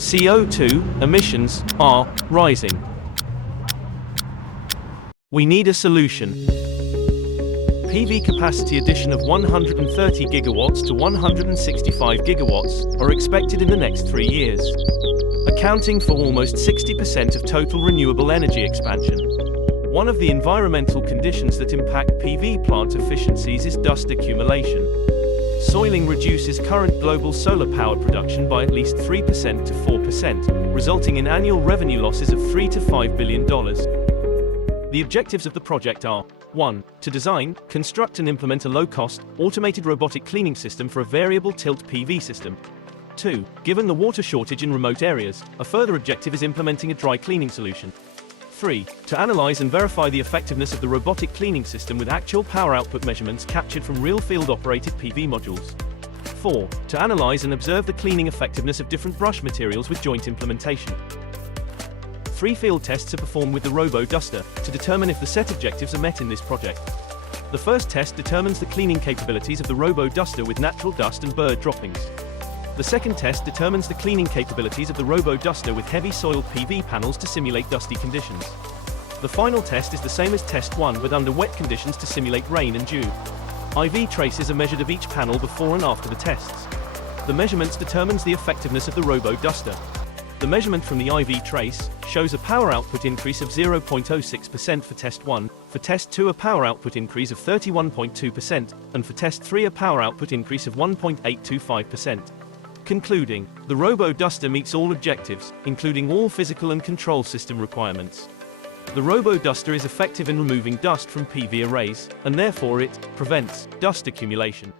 CO2 emissions are rising. We need a solution. PV capacity addition of 130 gigawatts to 165 gigawatts are expected in the next 3 years, accounting for almost 60% of total renewable energy expansion. One of the environmental conditions that impact PV plant efficiencies is dust accumulation. Soiling reduces current global solar power production by at least 3% to 4%, resulting in annual revenue losses of $3 to $5 billion. The objectives of the project are: 1. To design, construct and implement a low-cost, automated robotic cleaning system for a variable tilt PV system. 2. Given the water shortage in remote areas, a further objective is implementing a dry cleaning solution. 3. To analyze and verify the effectiveness of the robotic cleaning system with actual power output measurements captured from real field-operated PV modules. 4. To analyze and observe the cleaning effectiveness of different brush materials with joint implementation. 3 field tests are performed with the RoboDuster to determine if the set objectives are met in this project. The first test determines the cleaning capabilities of the RoboDuster with natural dust and bird droppings. The second test determines the cleaning capabilities of the RoboDuster with heavy soiled PV panels to simulate dusty conditions. The final test is the same as test 1 but under wet conditions to simulate rain and dew. IV traces are measured of each panel before and after the tests. The measurements determines the effectiveness of the RoboDuster. The measurement from the IV trace shows a power output increase of 0.06% for test 1, for test 2 a power output increase of 31.2%, and for test 3 a power output increase of 1.825%. Concluding, the RoboDuster meets all objectives, including all physical and control system requirements. The RoboDuster is effective in removing dust from PV arrays, and therefore it prevents dust accumulation.